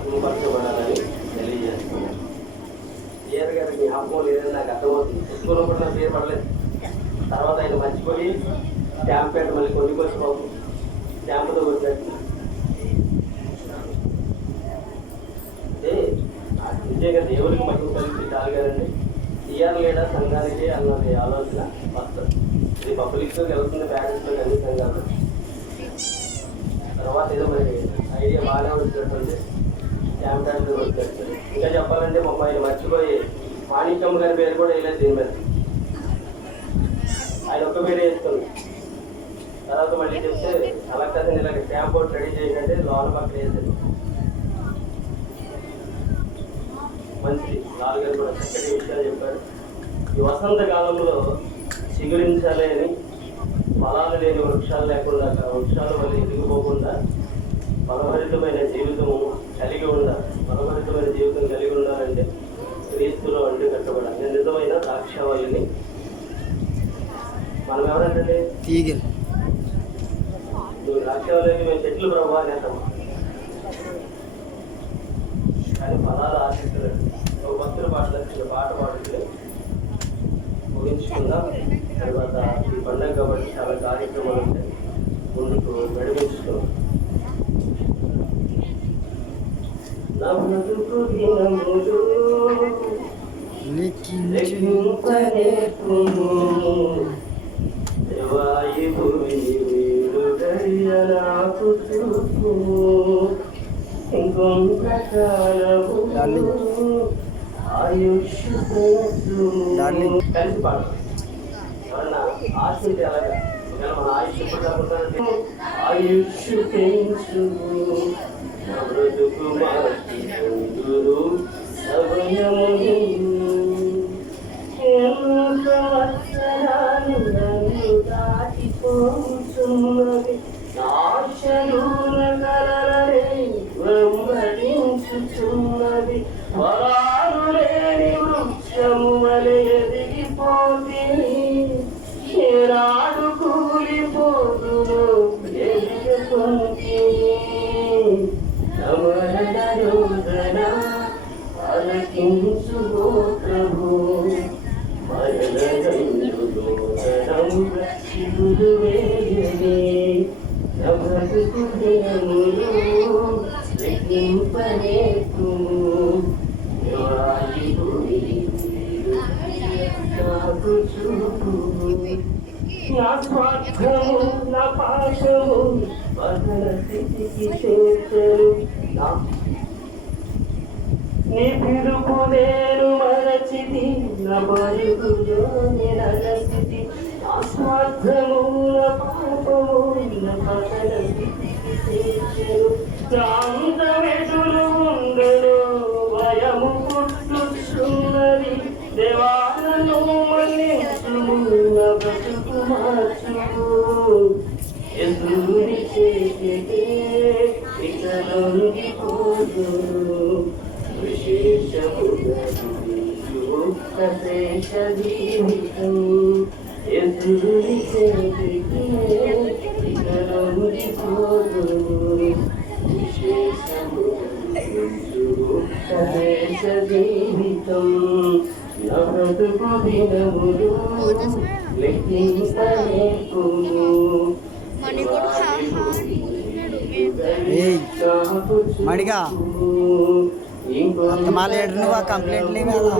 మహిమపరచబడాలని తెలియజేస్తున్నాను. ఏఆర్ మీ జ్ఞాపకం లేదని నాకు అర్థమవుతుంది. స్కూల్లో కూడా నా పేరు పడలేదు. తర్వాత ఆయన మర్చిపోయి స్టాంప్ పేట మళ్ళీ కొన్ని బాబు స్టాంపుతో వచ్చాడు అంటే ఆ నిజంగా దేవుడికి మహిమ కలిసి చాలు కదండి. టీఆర్ లేదా సంఘానికి అన్నది ఆలోచన ఫస్ట్. ఇది పబ్లిక్తో వెళ్తుంది పేరెంట్స్తో అన్ని సంఘాలు. తర్వాత ఏదో మరి ఐడియా బాగానే వచ్చినట్టుంది. స్టాంప్ ఇంకా చెప్పాలంటే మా ఆయన మర్చిపోయి మాణిక్యం గారి పేరు కూడా వేయలేదు దీని మీద. ఆయన ఒక్క పేరు వేస్తుంది తర్వాత మళ్ళీ చెప్తే అలా కదా ఇలాగ స్టాంప్ బోర్డ్ రెడీ చేయండి లోన పక్కన వేసేది మంచి నాలుగైదు కూడా చక్కటి విషయాలు చెప్పారు. ఈ వసంత కాలంలో చిగురించాలి అని ఫలాలు లేని వృక్షాలు లేకుండా వృక్షాలు మళ్ళీ ఎదిగిపోకుండా ఫలభరితమైన జీవితం కలిగి ఉండాలి ఫలభరితమైన జీవితం కలిగి ఉండాలంటే క్రీస్తులో అంటు కట్టబడాలి. నిజమైన ద్రాక్షావళిని మనం ఎవరంటే నువ్వు ద్రాక్షావళికి మేము చెట్లు ప్రభావ అనేస్తాం కానీ ఫలాలు ఆశిస్తున్నారు ఒక భక్తుల పాటలు వచ్చిన పాట పాడుతుంది ముగించుకుందాం. తర్వాత ఈ పండగ కాబట్టి చాలా కార్యక్రమాలు ఉంటాయి. ముందుకు నడిపించుకుందాం. ఆయుష్ పెంచుము. డార్లింగ్. కలిసి పాడు ఆశ అలాగా ఆయుష్ ఎప్పుడు తగ్గుతుందంటే పెంచుము. స్వార్థము నా పాశము స్థితికి చేర్చరు నీ పిలుపు నేను మరచితి నా బరుగులో నిరలసితి నా నా పతన ఉండడు భయము పుట్టుచున్నది దేవాలను మన్నించుము బ్రతుకు ఇక లొంగిపోదు విశేష జీవితం నా మడిగా. అంత నువ్వు ఆ కంప్లైంట్ లేవు కదా.